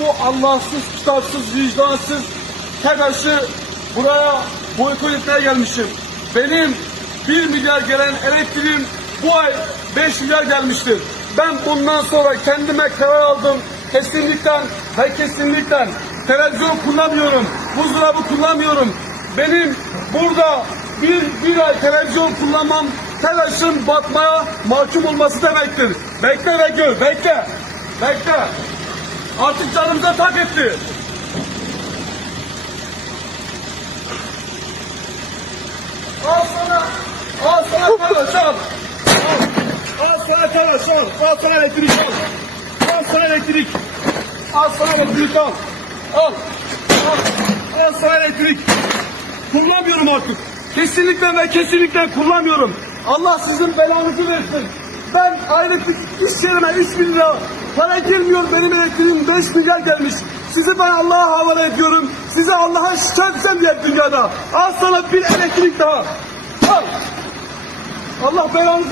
bu Allahsız, kitapsız, vicdansız TEDAŞ'ı buraya boykot etmeye gelmişim. Benim 1 milyar gelen elektriğim bu ay 5 milyar gelmiştir. Ben bundan sonra kendime karar aldım. Kesinlikle ve kesinlikle televizyon kullanmıyorum. Buzdolabı kullanmıyorum. Benim burada bir, bir ay televizyon kullanmam telaşın batmaya mahkum olması demektir. Bekle ve gör, bekle. Bekle. Artık canımıza tak etti. Al sana, al sana telaş al. Al, sana telaş al. Al sana elektrik al. Al sana elektrik. Al sana elektrik al. Al. Al, al sana elektrik. Kullanmıyorum artık. Kesinlikle ve kesinlikle kullanmıyorum. Allah sizin belanızı versin. Ben aylık iş yerime 3 bin lira para girmiyor benim elektriğim 5 milyar gelmiş. Sizi ben Allah'a havale ediyorum. Size Allah'a edeceğim diye dünyada. Al sana bir elektrik daha. Al. Allah belanızı